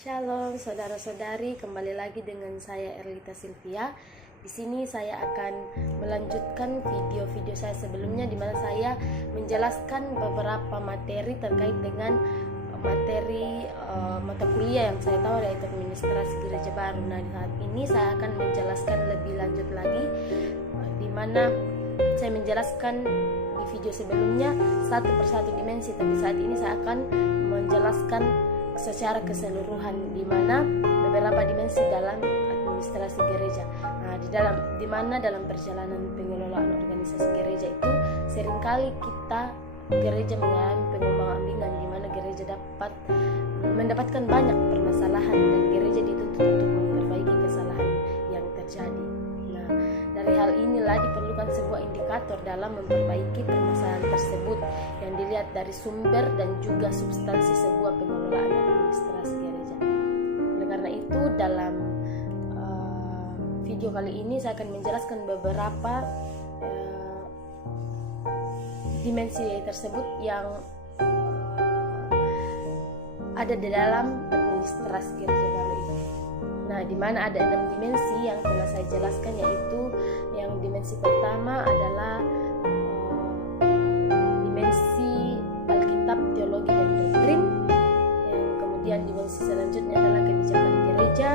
Shalom saudara-saudari, kembali lagi dengan saya Erlita Sylvia. Di sini saya akan melanjutkan video-video saya sebelumnya di mana saya menjelaskan beberapa materi terkait dengan materi mata kuliah yang saya tahu yaitu administrasi gereja baru. Nah, saat ini saya akan menjelaskan lebih lanjut lagi di mana saya menjelaskan di video sebelumnya satu persatu dimensi, tapi saat ini saya akan menjelaskan secara keseluruhan di mana beberapa dimensi dalam administrasi gereja. Nah, di mana dalam perjalanan pengelolaan organisasi gereja itu seringkali kita gereja mengalami pengombang-ambingan di mana gereja dapat mendapatkan banyak permasalahan dan gereja dituntut untuk memperbaiki kesalahan yang terjadi. Nah, dari hal inilah diperlukan sebuah indikator dalam memperbaiki permasalahan tersebut yang dilihat dari sumber dan juga substansi sebuah pengelolaan administrasi gereja. Oleh karena itu, dalam video kali ini saya akan menjelaskan beberapa dimensi tersebut yang ada di dalam administrasi gereja baru ini. Nah, di mana ada 6 dimensi yang telah saya jelaskan, yaitu yang dimensi pertama adalah dimensi Alkitab, teologi dan doktrin. Yang kemudian dimensi selanjutnya adalah kebijakan gereja,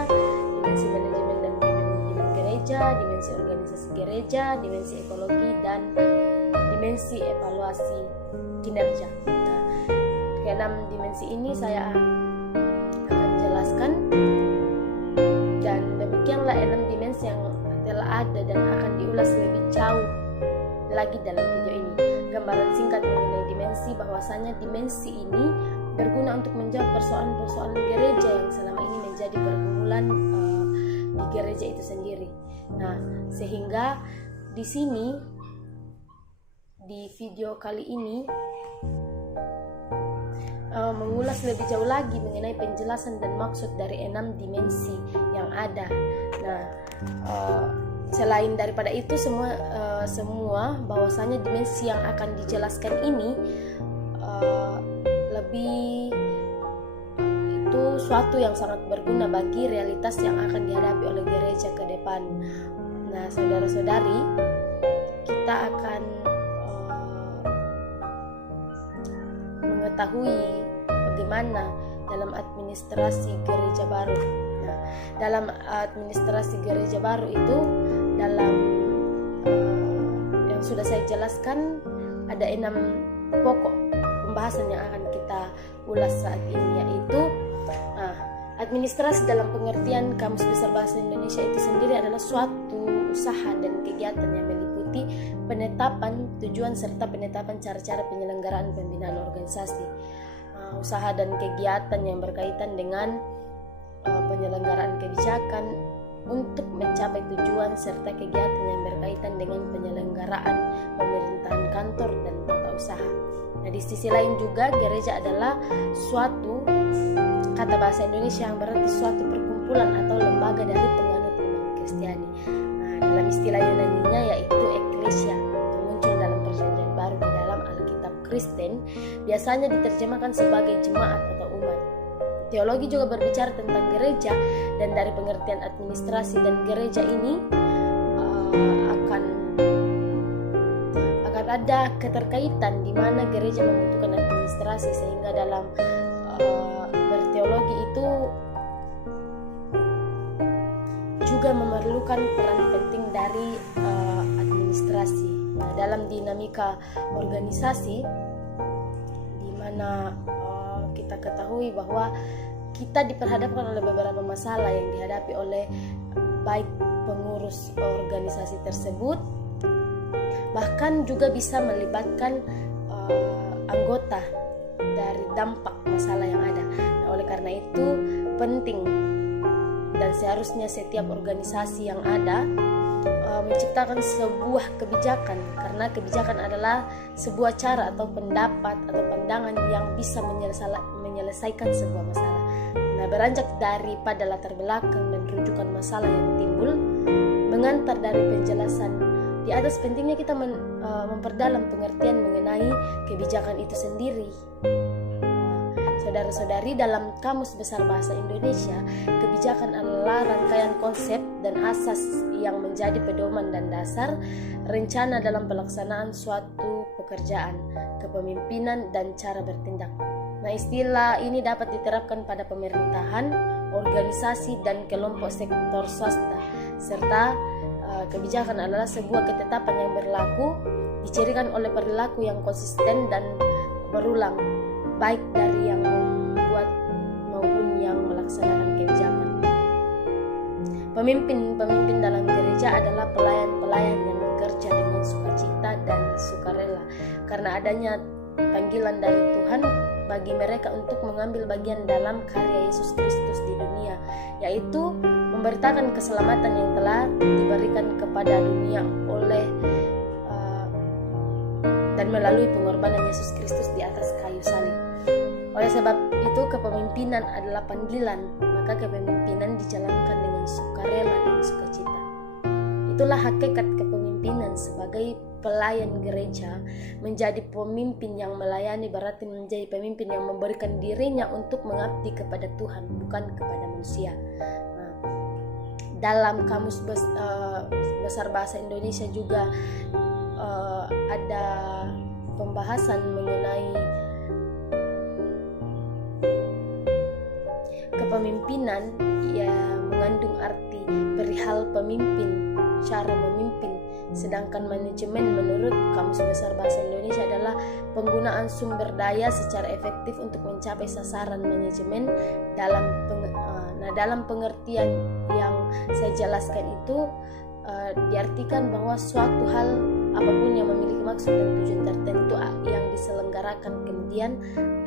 dimensi manajemen dan kepemimpinan gereja, dimensi organisasi gereja, dimensi ekologi dan dimensi evaluasi kinerja. Nah, ke-6 dimensi ini saya akan jelaskan. Dan demikianlah 6 dimensi yang telah ada dan akan diulas lebih jauh lagi dalam video ini. Gambaran singkat mengenai dimensi, bahwasanya dimensi ini berguna untuk menjawab persoalan-persoalan gereja yang selama ini menjadi pergumulan di gereja itu sendiri. Nah, sehingga di sini di video kali ini mengulas lebih jauh lagi mengenai penjelasan dan maksud dari 6 dimensi yang ada. Nah, selain daripada itu semua bahwasanya dimensi yang akan dijelaskan ini lebih itu suatu yang sangat berguna bagi realitas yang akan dihadapi oleh gereja ke depan. Nah, saudara-saudari, kita akan mengetahui bagaimana dalam administrasi gereja baru. Nah, dalam administrasi gereja baru itu dalam yang sudah saya jelaskan ada 6 pokok pembahasan yang akan kita ulas saat ini, yaitu administrasi dalam pengertian Kamus Besar Bahasa Indonesia itu sendiri adalah suatu usaha dan kegiatan yang meliputi penetapan tujuan serta penetapan cara-cara penyelenggaraan pembinaan organisasi. Usaha dan kegiatan yang berkaitan dengan penyelenggaraan kebijakan untuk mencapai tujuan serta kegiatan yang berkaitan dengan penyelenggaraan pemerintahan kantor dan tata usaha. Nah, di sisi lain juga gereja adalah suatu kata bahasa Indonesia yang berarti suatu perkumpulan atau lembaga dari penganut iman Kristiani. Nah, dalam istilah Yunaninya yaitu eklesia yang muncul dalam perjanjian baru di dalam Alkitab Kristen, biasanya diterjemahkan sebagai jemaat atau umat. Teologi juga berbicara tentang gereja, dan dari pengertian administrasi dan gereja ini akan ada keterkaitan di mana gereja membutuhkan administrasi, sehingga dalam berteologi itu juga memerlukan peran penting dari administrasi. Nah, dalam dinamika organisasi di mana kita ketahui bahwa kita diperhadapkan oleh beberapa masalah yang dihadapi oleh baik pengurus organisasi tersebut, bahkan juga bisa melibatkan anggota dari dampak masalah yang ada. Nah, oleh karena itu penting dan seharusnya setiap organisasi yang ada menciptakan sebuah kebijakan, karena kebijakan adalah sebuah cara atau pendapat atau pandangan yang bisa menyelesaikan sebuah masalah. Nah, beranjak daripada latar belakang dan rujukan masalah yang timbul, mengantar dari penjelasan di atas, pentingnya kita memperdalam pengertian mengenai kebijakan itu sendiri. Saudara-saudari, dalam Kamus Besar Bahasa Indonesia, kebijakan adalah rangkaian konsep dan asas yang menjadi pedoman dan dasar rencana dalam pelaksanaan suatu pekerjaan, kepemimpinan, dan cara bertindak. Nah, istilah ini dapat diterapkan pada pemerintahan, organisasi, dan kelompok sektor swasta, serta kebijakan adalah sebuah ketetapan yang berlaku, dicirikan oleh perilaku yang konsisten dan berulang, baik dari yang membuat maupun yang melaksanakan kebijakan. Pemimpin dalam gereja adalah pelayan-pelayan yang bekerja dengan sukacita dan sukarela karena adanya panggilan dari Tuhan bagi mereka untuk mengambil bagian dalam karya Yesus Kristus di dunia, yaitu memberitakan keselamatan yang telah diberikan kepada dunia oleh dan melalui pengorbanan Yesus Kristus di atas kayu salib. Oleh sebab itu, kepemimpinan adalah panggilan, maka kepemimpinan dijalankan dengan sukarela dan sukacita. Itulah hakikat kepemimpinan. Sebagai pelayan gereja, menjadi pemimpin yang melayani berarti menjadi pemimpin yang memberikan dirinya untuk mengabdi kepada Tuhan, bukan kepada manusia. Nah, dalam Kamus Besar Bahasa Indonesia juga ada pembahasan mengenai kepemimpinan yang mengandung arti perihal pemimpin, cara memimpin. Sedangkan manajemen menurut Kamus Besar Bahasa Indonesia adalah penggunaan sumber daya secara efektif untuk mencapai sasaran manajemen. Dalam pengertian yang saya jelaskan itu diartikan bahwa suatu hal apapun yang memiliki maksud dan tujuan tertentu yang diselenggarakan, kemudian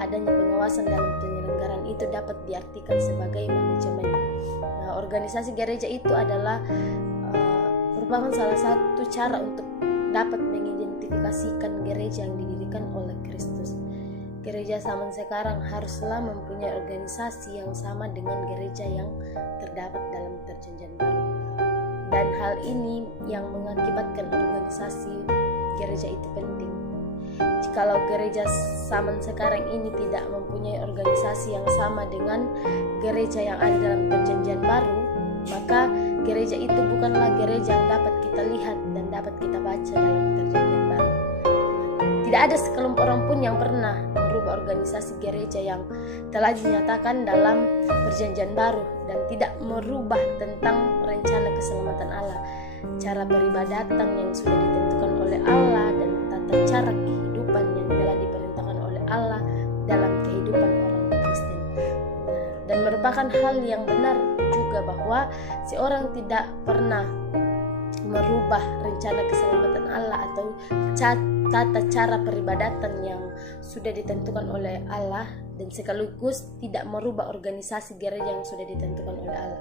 adanya pengawasan dalam penyelenggaraan itu dapat diartikan sebagai manajemen. Nah, organisasi gereja itu adalah merupakan salah satu cara untuk dapat mengidentifikasikan gereja yang didirikan oleh Kristus. Gereja zaman sekarang haruslah mempunyai organisasi yang sama dengan gereja yang terdapat dalam Perjanjian Baru. Dan hal ini yang mengakibatkan organisasi gereja itu penting. Jikalau gereja zaman sekarang ini tidak mempunyai organisasi yang sama dengan gereja yang ada dalam Perjanjian Baru, maka gereja itu bukanlah gereja yang dapat kita lihat dan dapat kita baca dalam Perjanjian Baru. Tidak ada sekelompok orang pun yang pernah merubah organisasi gereja yang telah dinyatakan dalam Perjanjian Baru dan tidak merubah tentang rencana keselamatan Allah, cara peribadatan yang sudah ditentukan oleh Allah, dan tata cara kehidupan yang telah diperintahkan oleh Allah dalam kehidupan orang Kristen. Dan merupakan hal yang benar juga bahwa seorang tidak pernah merubah rencana keselamatan Allah atau tata cara peribadatan yang sudah ditentukan oleh Allah, dan sekaligus tidak merubah organisasi gereja yang sudah ditentukan oleh Allah.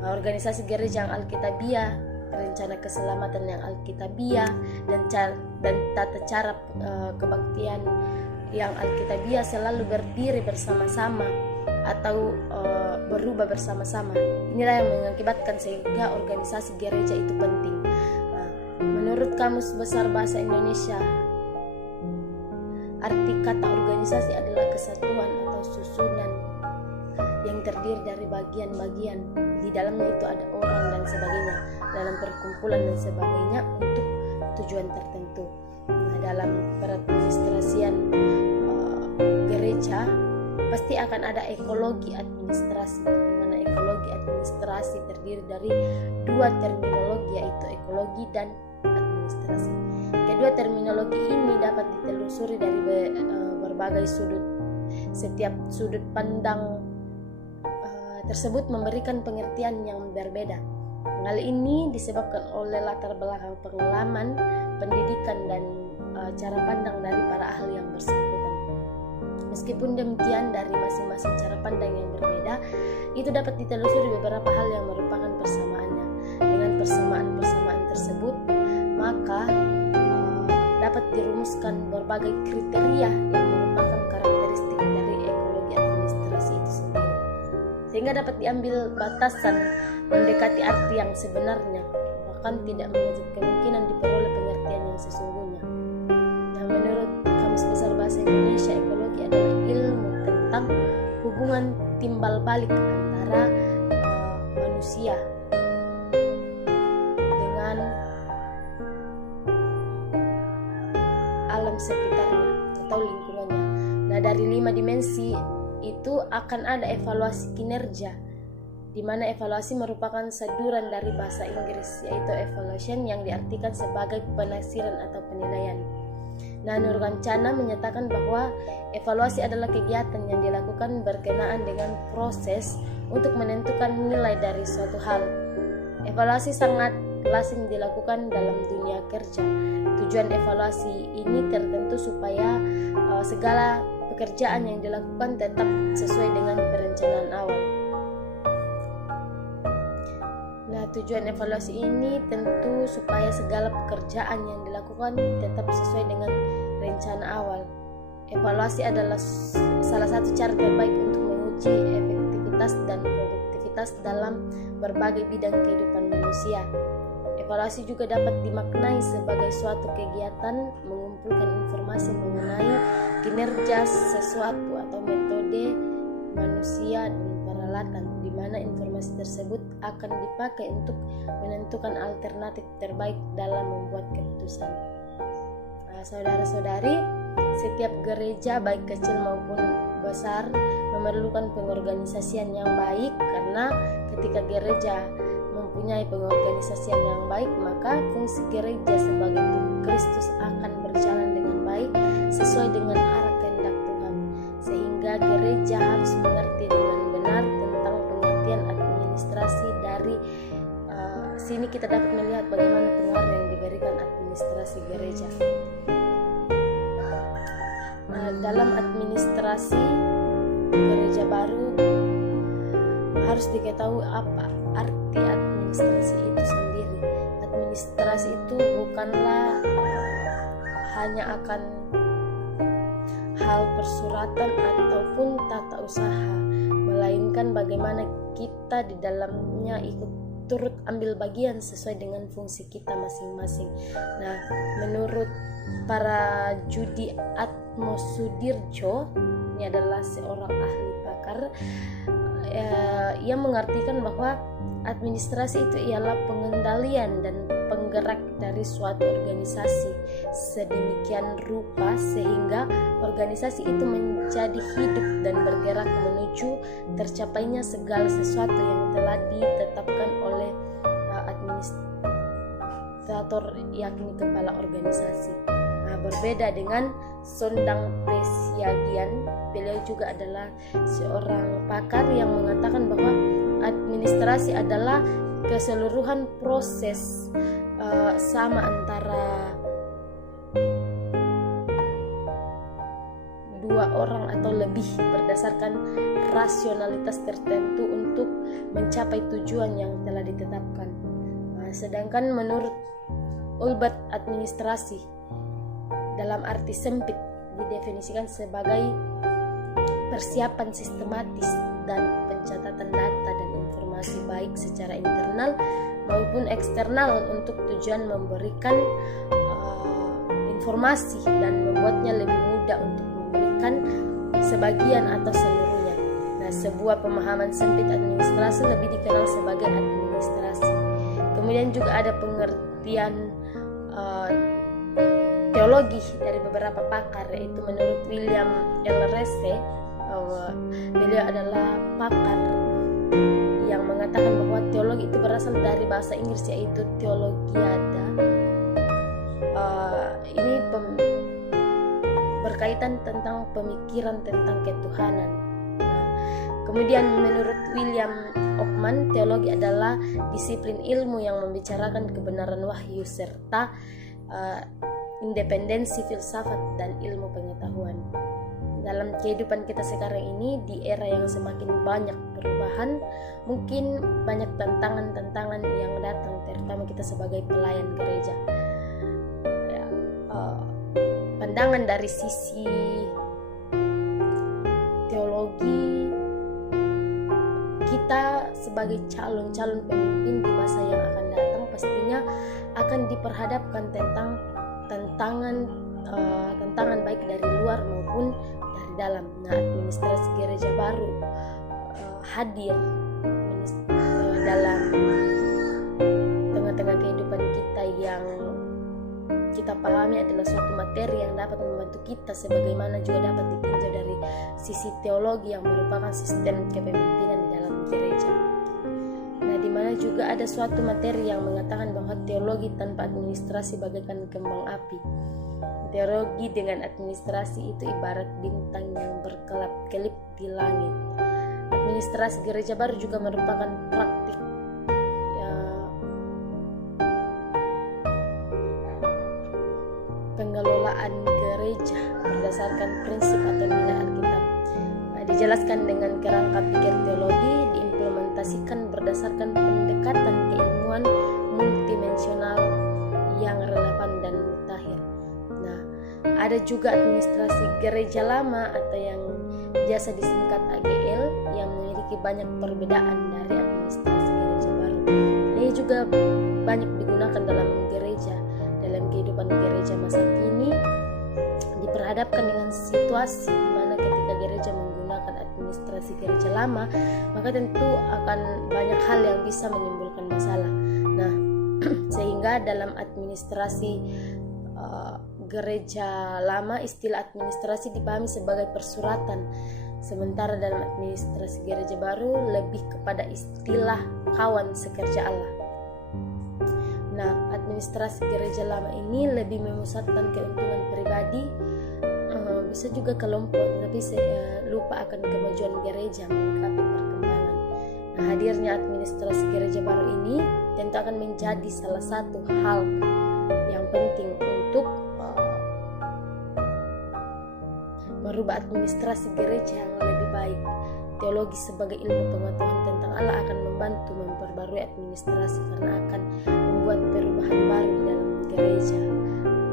Organisasi gereja yang Alkitabiah, rencana keselamatan yang Alkitabiah, dan tata cara kebaktian yang Alkitabiah selalu berdiri bersama-sama atau berubah bersama-sama. Inilah yang mengakibatkan sehingga organisasi gereja itu penting. Menurut Kamus Besar Bahasa Indonesia, arti kata organisasi adalah kesatuan atau susunan yang terdiri dari bagian-bagian. Di dalamnya itu ada orang dan sebagainya, dalam perkumpulan dan sebagainya untuk tujuan tertentu. Nah, dalam peradministrasian gereja pasti akan ada ekologi administrasi, di mana ekologi administrasi terdiri dari dua terminologi, yaitu ekologi dan administrasi. Kedua terminologi ini dapat ditelusuri dari berbagai sudut. Setiap sudut pandang tersebut memberikan pengertian yang berbeda. Hal ini disebabkan oleh latar belakang pengalaman, pendidikan, dan cara pandang dari para ahli yang bersangkutan. Meskipun demikian, dari masing-masing cara pandang yang berbeda, itu dapat ditelusuri beberapa hal yang merupakan persamaannya. Dengan persamaan-persamaan tersebut, maka dapat dirumuskan berbagai kriteria yang merupakan karakteristik dari ekologi administrasi itu sendiri, sehingga dapat diambil batasan mendekati arti yang sebenarnya, bahkan tidak menutup kemungkinan diperoleh pengertian yang sesungguhnya. Nah, menurut Kamus Besar Bahasa Indonesia, ekologi adalah ilmu tentang timbal balik antara manusia dengan alam sekitarnya atau lingkungannya. Nah, dari 5 dimensi itu akan ada evaluasi kinerja, di mana evaluasi merupakan saduran dari bahasa Inggris, yaitu evaluation, yang diartikan sebagai penafsiran atau penilaian. Nah, Nur Kancana menyatakan bahwa evaluasi adalah kegiatan yang dilakukan berkenaan dengan proses untuk menentukan nilai dari suatu hal. Evaluasi sangat lazim dilakukan dalam dunia kerja. Tujuan evaluasi ini tertentu supaya segala pekerjaan yang dilakukan tetap sesuai dengan perencanaan awal. Nah, tujuan evaluasi ini tentu supaya segala pekerjaan yang dilakukan tetap sesuai dengan rencana awal. Evaluasi adalah salah satu cara terbaik untuk menguji efektivitas dan produktivitas dalam berbagai bidang kehidupan manusia. Evaluasi juga dapat dimaknai sebagai suatu kegiatan mengumpulkan informasi mengenai kinerja sesuatu atau metode manusia dan peralatan, di mana informasi tersebut akan dipakai untuk menentukan alternatif terbaik dalam membuat keputusan. Saudara-saudari, setiap gereja baik kecil maupun besar memerlukan pengorganisasian yang baik, karena ketika gereja mempunyai pengorganisasian yang baik, maka fungsi gereja sebagai tubuh Kristus akan berjalan dengan baik sesuai dengan arah kehendak Tuhan. Sehingga gereja harus mengerti dengan benar tentang pengertian administrasi. Dari sini kita dapat melihat bagaimana pengaruh yang diberikan administrasi gereja. Dalam administrasi gereja baru harus diketahui apa arti administrasi itu sendiri. Administrasi itu bukanlah hanya akan hal persuratan ataupun tata usaha, melainkan bagaimana kita di dalamnya ikut turut ambil bagian sesuai dengan fungsi kita masing-masing. Nah, menurut para Judi Atmosudirjo, ini adalah seorang ahli pakar, ia mengartikan bahwa administrasi itu ialah pengendalian dan penggerak dari suatu organisasi sedemikian rupa sehingga organisasi itu menjadi hidup dan bergerak menuju tercapainya segala sesuatu yang telah ditetapkan oleh administrator, yakni kepala organisasi. Berbeda dengan Sondang Presiagian, beliau juga adalah seorang pakar yang mengatakan bahwa administrasi adalah keseluruhan proses sama antara dua orang atau lebih berdasarkan rasionalitas tertentu untuk mencapai tujuan yang telah ditetapkan. Sedangkan menurut Ulbat, administrasi dalam arti sempit didefinisikan sebagai persiapan sistematis dan pencatatan data dan informasi baik secara internal maupun eksternal untuk tujuan memberikan informasi dan membuatnya lebih mudah untuk memberikan sebagian atau seluruhnya. Nah, sebuah pemahaman sempit administrasi lebih dikenal sebagai administrasi. Kemudian juga ada pengertian teologi dari beberapa pakar, yaitu menurut William L. Reese, beliau adalah pakar yang mengatakan bahwa teologi itu berasal dari bahasa Inggris, yaitu theologiada. Ini berkaitan tentang pemikiran tentang ketuhanan. Kemudian menurut William Ockman, teologi adalah disiplin ilmu yang membicarakan kebenaran wahyu serta independensi filsafat dan ilmu pengetahuan. Dalam kehidupan kita sekarang ini, di era yang semakin banyak perubahan, mungkin banyak tantangan-tantangan yang datang, terutama kita sebagai pelayan gereja. Pandangan dari sisi teologi, kita sebagai calon-calon pemimpin di masa yang akan datang pastinya akan diperhadapkan tentang tantangan baik dari luar maupun dari dalam. Nah, administrasi gereja baru hadir dalam tengah-tengah kehidupan kita yang kita pahami adalah suatu materi yang dapat membantu kita, sebagaimana juga dapat ditinjau dari sisi teologi yang merupakan sistem kepemimpinan di dalam gereja. Nah, di mana juga ada suatu materi yang mengatakan bahwa teologi tanpa administrasi bagaikan kembang api. Teologi dengan administrasi itu ibarat bintang yang berkelap-kelip di langit. Administrasi gereja baru juga merupakan praktik pengelolaan gereja berdasarkan prinsip atau nilai Alkitab. Dijelaskan dengan kerangka pikir teologi, diimplementasikan berdasarkan pendekatan keilmuan multidimensional yang relevan dan mutakhir. Nah, ada juga administrasi gereja lama atau yang biasa disingkat AGL yang memiliki banyak perbedaan dari administrasi gereja baru. Ini juga banyak digunakan dalam kehidupan gereja masa kini, diperhadapkan dengan situasi di mana ketika gereja menggunakan administrasi gereja lama, maka tentu akan banyak hal yang bisa menimbulkan masalah. Nah, sehingga dalam administrasi gereja lama, istilah administrasi dipahami sebagai persuratan, sementara dalam administrasi gereja baru lebih kepada istilah kawan sekerja Allah. Nah, administrasi gereja lama ini lebih memusatkan keuntungan pribadi, bisa juga kelompok, tetapi lupa akan kemajuan gereja menyikapi perkembangan. Nah, hadirnya administrasi gereja baru ini tentu akan menjadi salah satu hal yang penting untuk merubah administrasi gereja yang lebih baik. Teologi sebagai ilmu pengetahuan tentang Allah akan membantu memperbarui administrasi karena akan membuat perubahan baru di dalam gereja.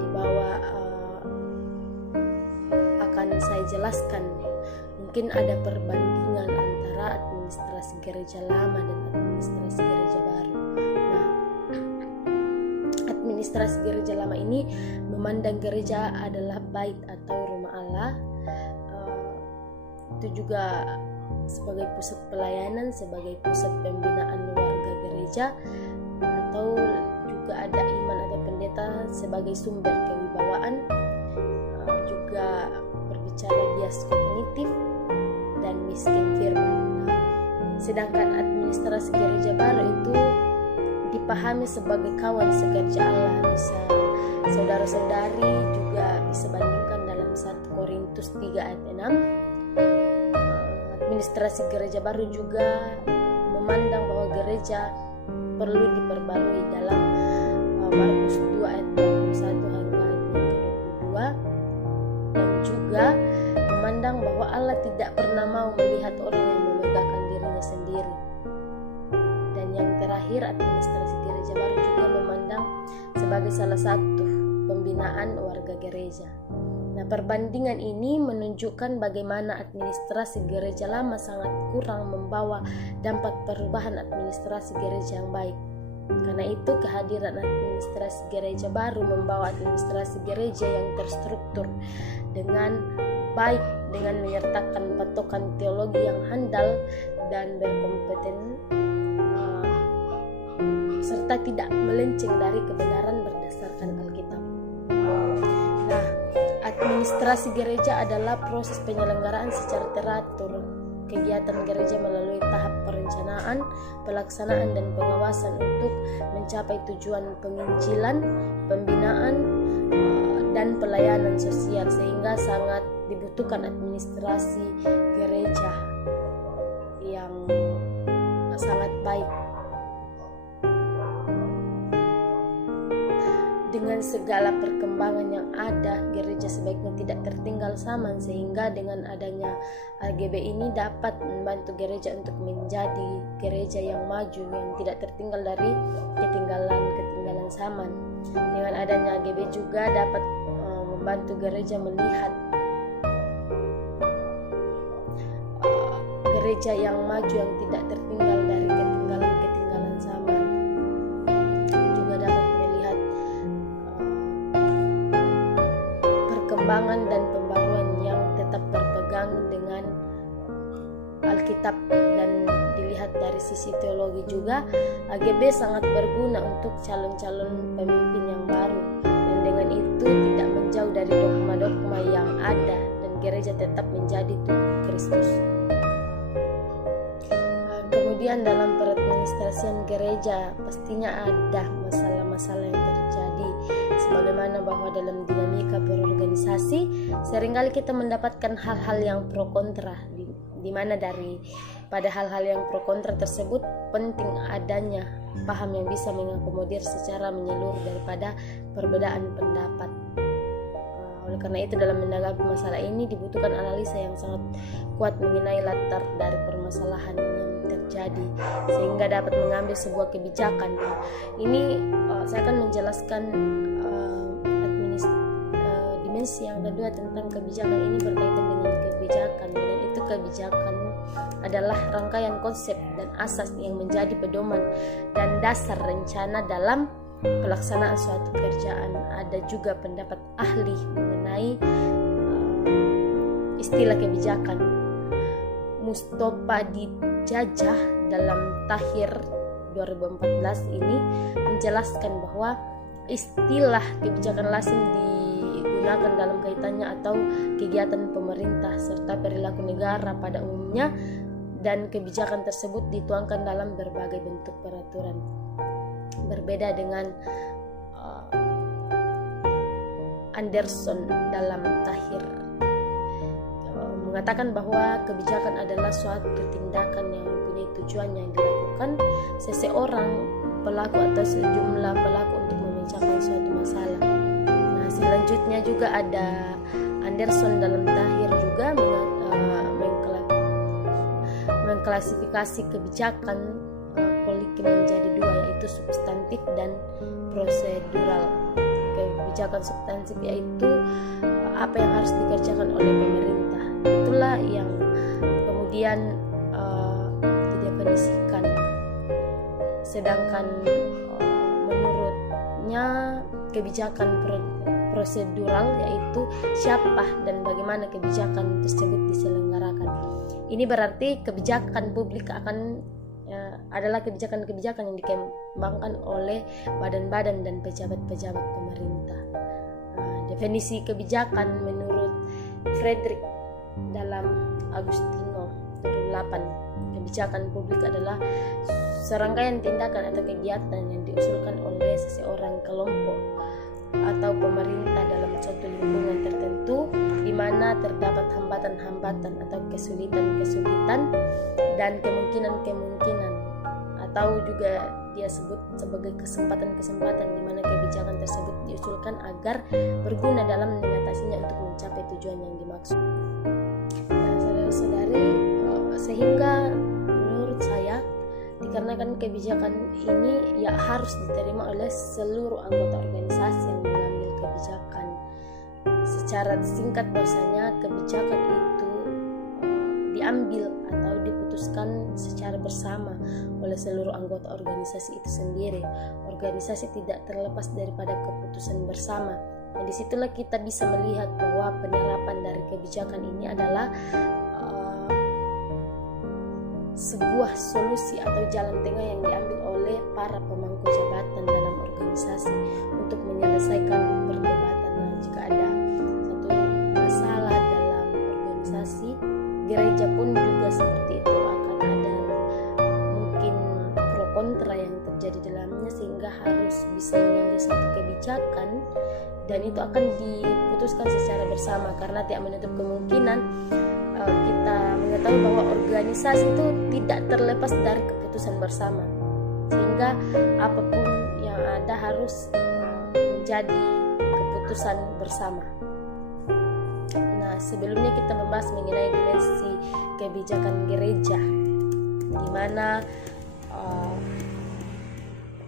Di bawah akan saya jelaskan, mungkin ada perbandingan antara administrasi gereja lama dan administrasi gereja baru. Nah, administrasi gereja lama ini memandang gereja adalah bait atau rumah Allah, itu juga sebagai pusat pelayanan, sebagai pusat pembinaan warga gereja, atau juga ada imam atau pendeta sebagai sumber kewibawaan, juga berbicara bias kognitif dan miskin firman. Sedangkan administrasi gereja baru itu dipahami sebagai kawan sekerja Allah. Bisa saudara-saudari juga bisa bandingkan dalam 1 Korintus 3 ayat 6. Administrasi gereja baru juga memandang bahwa gereja perlu diperbarui dalam Markus 2 ayat 21 hingga ayat 22, dan juga memandang bahwa Allah tidak pernah mau melihat orang yang memegahkan dirinya sendiri. Dan yang terakhir, administrasi gereja baru juga memandang sebagai salah satu pembinaan warga gereja. Nah, perbandingan ini menunjukkan bagaimana administrasi gereja lama sangat kurang membawa dampak perubahan administrasi gereja yang baik. Karena itu, kehadiran administrasi gereja baru membawa administrasi gereja yang terstruktur dengan baik, dengan menyertakan patokan teologi yang handal dan berkompeten, serta tidak melenceng dari kebenaran berdasarkan Alkitab. Nah, administrasi gereja adalah proses penyelenggaraan secara teratur kegiatan gereja melalui tahap perencanaan, pelaksanaan, dan pengawasan untuk mencapai tujuan penginjilan, pembinaan, dan pelayanan sosial, sehingga sangat dibutuhkan administrasi gereja yang sangat baik. Dengan segala perkembangan yang ada, gereja sebaiknya tidak tertinggal zaman, sehingga dengan adanya AGB ini dapat membantu gereja untuk menjadi gereja yang maju, yang tidak tertinggal dari ketinggalan zaman. Dengan adanya AGB juga dapat membantu gereja melihat gereja yang maju, yang tidak tertinggal dari ketinggalan zaman. Perkembangan dan pembaruan yang tetap berpegang dengan Alkitab lihat dari sisi teologi juga, AGB sangat berguna untuk calon-calon pemimpin yang baru, dan dengan itu tidak menjauh dari dogma-dogma yang ada, dan gereja tetap menjadi tubuh Kristus. Kemudian dalam peradministrasian gereja pastinya ada masalah-masalah yang terjadi, sebagaimana bahwa dalam dinamika berorganisasi seringkali kita mendapatkan hal-hal yang pro kontra, di mana pada hal-hal yang pro kontra tersebut penting adanya paham yang bisa mengakomodir secara menyeluruh daripada perbedaan pendapat. Oleh karena itu dalam menanggapi masalah ini dibutuhkan analisa yang sangat kuat mengenai latar dari permasalahan yang terjadi sehingga dapat mengambil sebuah kebijakan. Ini saya akan menjelaskan dimensi yang kedua tentang kebijakan. Ini berkaitan dengan kebijakan, dan itu kebijakan adalah rangkaian konsep dan asas yang menjadi pedoman dan dasar rencana dalam pelaksanaan suatu kerjaan. Ada juga pendapat ahli mengenai istilah kebijakan. Mustafa Dijajah dalam Tahir 2014 ini menjelaskan bahwa istilah kebijakan lazim digunakan dalam kaitannya atau kegiatan pemerintah serta perilaku negara pada umumnya, dan kebijakan tersebut dituangkan dalam berbagai bentuk peraturan. Berbeda dengan Anderson dalam Tahir mengatakan bahwa kebijakan adalah suatu tindakan yang mempunyai tujuan yang dilakukan seseorang, pelaku atau sejumlah pelaku untuk memecahkan suatu masalah. Nah, selanjutnya juga ada Anderson dalam Tahir juga mengklasifikasi kebijakan politik menjadi dua, yaitu substantif dan prosedural. Kebijakan substantif yaitu apa yang harus dikerjakan oleh pemerintah, itulah yang kemudian didefinisikan. Sedangkan menurutnya kebijakan prosedural yaitu siapa dan bagaimana kebijakan tersebut diselenggarakan. Ini berarti kebijakan publik adalah kebijakan-kebijakan yang dikembangkan oleh badan-badan dan pejabat-pejabat pemerintah. Definisi kebijakan menurut Frederick dalam Agustino 2008, kebijakan publik adalah serangkaian tindakan atau kegiatan yang diusulkan oleh seseorang, kelompok atau pemerintah dalam suatu lingkungan tertentu di mana terdapat hambatan-hambatan atau kesulitan-kesulitan dan kemungkinan-kemungkinan, atau juga dia sebut sebagai kesempatan-kesempatan di mana kebijakan tersebut diusulkan agar berguna dalam mengatasinya untuk mencapai tujuan yang dimaksud. Nah, saudara-saudari, sehingga menurut saya dikarenakan kebijakan ini ya harus diterima oleh seluruh anggota organisasi yang mengambil kebijakan. Secara singkat bahasanya kebijakan itu diambil atau diputuskan secara bersama oleh seluruh anggota organisasi itu sendiri. Organisasi tidak terlepas daripada keputusan bersama. Dan disitulah kita bisa melihat bahwa penerapan dari kebijakan ini adalah sebuah solusi atau jalan tengah yang diambil oleh para pemangku jabatan dalam organisasi untuk menyelesaikan perdebatan. Nah, jika ada satu masalah dalam organisasi, gereja pun juga seperti itu, akan ada mungkin pro kontra yang terjadi dalamnya, sehingga harus bisa mengambil satu kebijakan dan itu akan diputuskan secara bersama, karena tidak menutup kemungkinan kita mengetahui bahwa organisasi itu tidak terlepas dari keputusan bersama, sehingga apapun yang ada harus menjadi keputusan bersama. Nah, sebelumnya kita membahas mengenai dimensi kebijakan gereja, di mana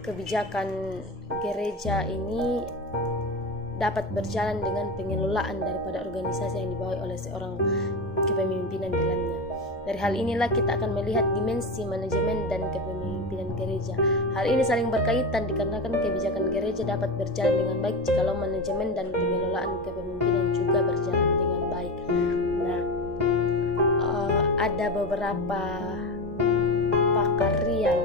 kebijakan gereja ini dapat berjalan dengan pengelolaan daripada organisasi yang dibawahi oleh seorang kepemimpinan di dalamnya. Dari hal inilah kita akan melihat dimensi manajemen dan kepemimpinan gereja. Hal ini saling berkaitan dikarenakan kebijakan gereja dapat berjalan dengan baik jikalau manajemen dan pengelolaan kepemimpinan juga berjalan dengan baik. Nah, ada beberapa pakar yang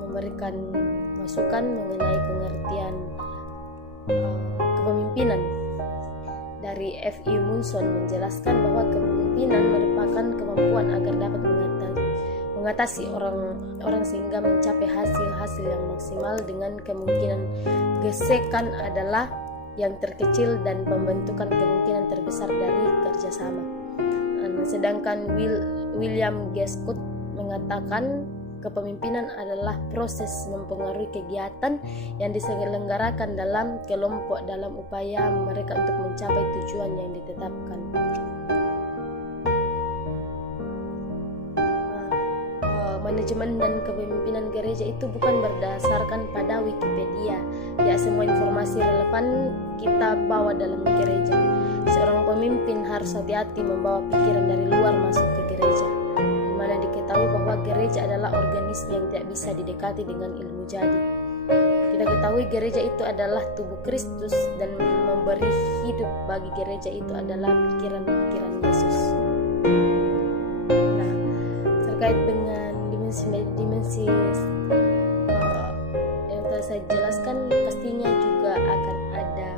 memberikan masukan mengenai pengertian kepemimpinan. Dari F.I. Munson menjelaskan bahwa kepemimpinan merupakan kemampuan agar dapat mengatasi orang sehingga mencapai hasil-hasil yang maksimal dengan kemungkinan gesekan adalah yang terkecil dan pembentukan kemungkinan terbesar dari kerjasama. Sedangkan William G. Scott mengatakan kepemimpinan adalah proses mempengaruhi kegiatan yang diselenggarakan dalam kelompok dalam upaya mereka untuk mencapai tujuan yang ditetapkan. Manajemen dan kepemimpinan gereja itu bukan berdasarkan pada Wikipedia. Ya, semua informasi relevan kita bawa dalam gereja. Seorang pemimpin harus hati-hati membawa pikiran dari luar masuk ke gereja, di mana diketahui bahwa gereja adalah organisme yang tidak bisa didekati dengan ilmu jadi. Kita ketahui gereja itu adalah tubuh Kristus dan memberi hidup bagi gereja itu adalah pikiran-pikiran Yesus. Nah, terkait dengan dimensi yang telah saya jelaskan, pastinya juga akan ada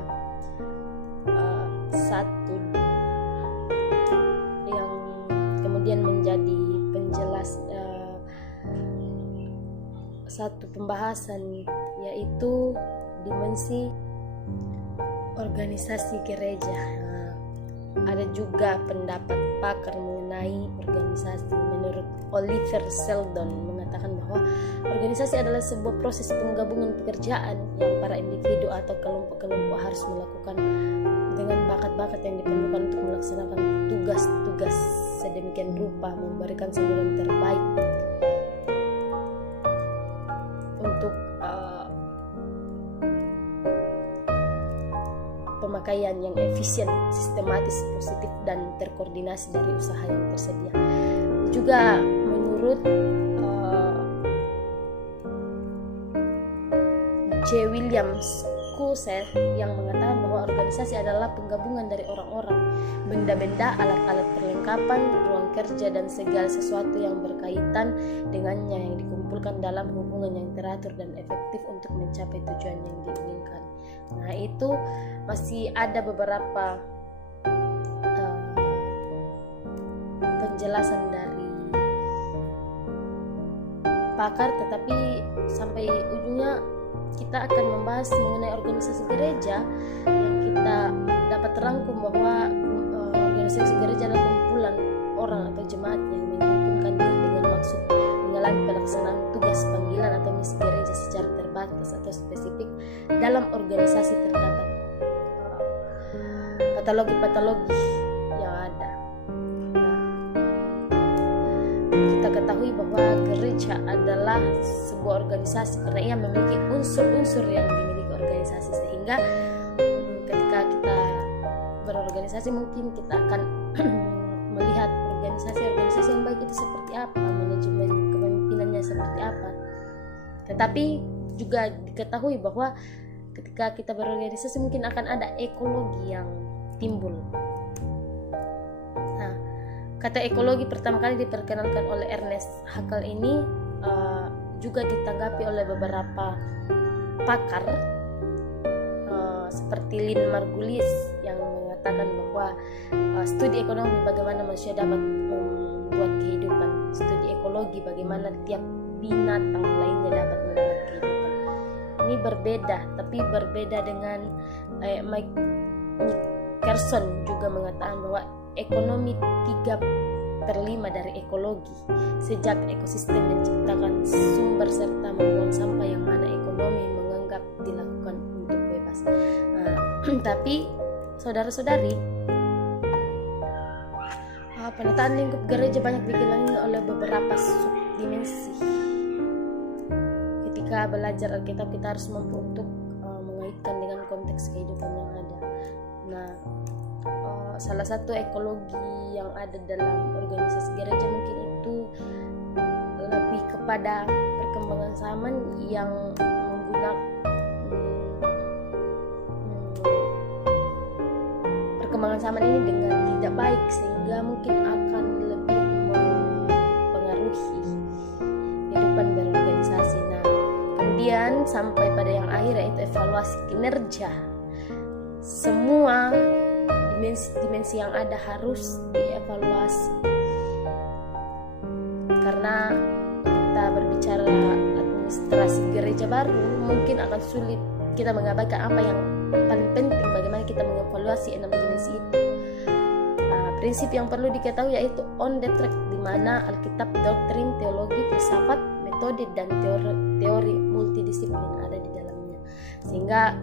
satu yang kemudian menjadi satu pembahasan, yaitu dimensi organisasi gereja. Ada juga pendapat pakar mengenai organisasi. Menurut Oliver Sheldon mengatakan bahwa organisasi adalah sebuah proses penggabungan pekerjaan yang para individu atau kelompok-kelompok harus melakukan dengan bakat-bakat yang diperlukan untuk melaksanakan tugas-tugas sedemikian rupa, memberikan sembuhan terbaik untuk pemakaian yang efisien, sistematis, positif, dan terkoordinasi dari usaha yang tersedia. Juga menurut J. Williams Kuset yang mengatakan bahwa organisasi adalah penggabungan dari orang-orang, benda-benda, alat-alat perlengkapan, ruang kerja, dan segala sesuatu yang berkaitan dengannya yang dikumpulkan dalam hubungan yang teratur dan efektif untuk mencapai tujuan yang diinginkan. Nah, itu masih ada beberapa penjelasan dari pakar, tetapi sampai ujungnya kita akan membahas mengenai organisasi gereja yang kita dapat rangkum bahwa organisasi gereja adalah kumpulan orang atau jemaat yang mengumpulkan diri dengan maksud mengalami pelaksanaan tugas, panggilan, atau misi gereja secara terbatas atau spesifik. Dalam organisasi terdapat patologi-patologi yang ada. Kita ketahui bahwa gereja adalah sebuah organisasi karena ia memiliki unsur-unsur yang dimiliki organisasi, sehingga ketika kita berorganisasi mungkin kita akan melihat organisasi yang baik itu seperti apa, manajemen kepemimpinannya seperti apa. Tetapi juga diketahui bahwa ketika kita berorganisasi mungkin akan ada ekologi yang timbul. Nah, kata ekologi pertama kali diperkenalkan oleh Ernest Haeckel ini juga ditanggapi oleh beberapa pakar seperti Lynn Margulis yang mengatakan bahwa studi ekonomi bagaimana manusia dapat membuat kehidupan, studi ekologi bagaimana tiap binatang lainnya dapat membuat kehidupan. Ini berbeda dengan Mike Carson juga mengatakan bahwa ekonomi 3/5 dari ekologi. Sejak ekosistem menciptakan sumber serta membuang sampah yang mana ekonomi menganggap dilakukan untuk bebas. Tapi saudara-saudari, penataan lingkup gereja banyak dikelilingi oleh beberapa subdimensi. Ketika belajar Alkitab kita harus mampu untuk mengaitkan dengan konteks kehidupan yang ada. Nah, salah satu ekologi yang ada dalam organisasi gereja mungkin itu lebih kepada perkembangan zaman yang menggunakan perkembangan zaman ini dengan tidak baik, sehingga mungkin akan lebih sampai pada yang akhir, yaitu evaluasi kinerja. Semua dimensi yang ada harus dievaluasi, karena kita berbicara administrasi gereja baru, mungkin akan sulit kita mengabaikan apa yang paling penting, bagaimana kita mengevaluasi 6 dimensi itu. Prinsip yang perlu diketahui yaitu on the track, di mana Alkitab, doktrin, teologi, filsafat, metode, dan teori multidisiplin ada di dalamnya, sehingga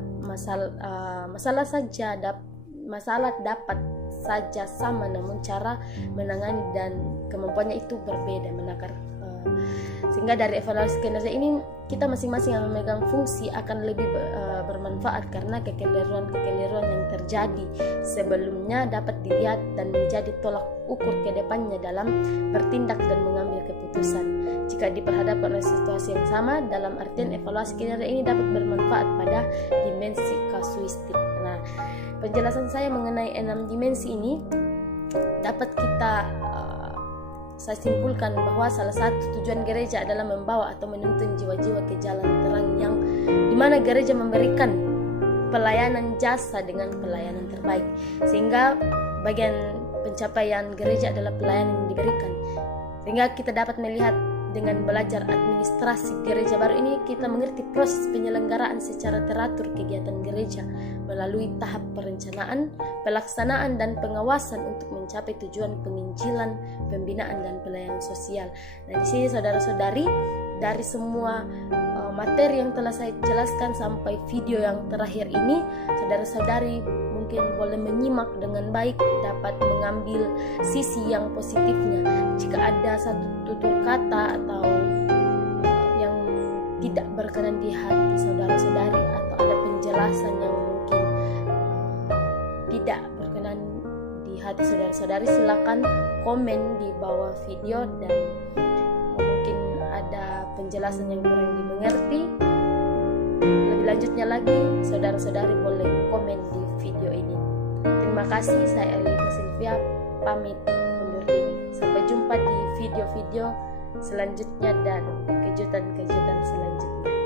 masalah dapat saja sama, namun cara menangani dan kemampuannya itu berbeda, sehingga dari evaluasi kinerja ini kita masing-masing yang memegang fungsi akan lebih bermanfaat, karena kekeliruan yang terjadi sebelumnya dapat dilihat dan menjadi tolak ukur ke depannya dalam bertindak dan mengambil keputusan. Jika diperhadapkan oleh situasi yang sama, dalam artian evaluasi kinerja ini dapat bermanfaat pada dimensi kasuistik. Nah, penjelasan saya mengenai 6 dimensi ini dapat saya simpulkan bahwa salah satu tujuan gereja adalah membawa atau menuntun jiwa-jiwa ke jalan terang, yang dimana gereja memberikan pelayanan jasa dengan pelayanan terbaik, sehingga bagian pencapaian gereja adalah pelayanan yang diberikan. Sehingga kita dapat melihat dengan belajar administrasi gereja baru ini, kita mengerti proses penyelenggaraan secara teratur kegiatan gereja melalui tahap perencanaan, pelaksanaan, dan pengawasan untuk mencapai tujuan penginjilan, pembinaan, dan pelayanan sosial. Nah, di sini saudara-saudari, dari semua materi yang telah saya jelaskan sampai video yang terakhir ini, saudara-saudari mungkin boleh menyimak dengan baik, dapat mengambil sisi yang positifnya. Jika ada satu tutur kata atau yang tidak berkenan di hati saudara-saudari, atau ada penjelasan yang mungkin tidak berkenan di hati saudara-saudari, silakan komen di bawah video, dan mungkin ada penjelasan yang kurang dimengerti. Lebih lanjutnya lagi, saudara-saudari boleh komen di video ini. Terima kasih, saya Erlita Sylvia pamit undur diri. Sampai jumpa di video-video selanjutnya dan kejutan-kejutan selanjutnya.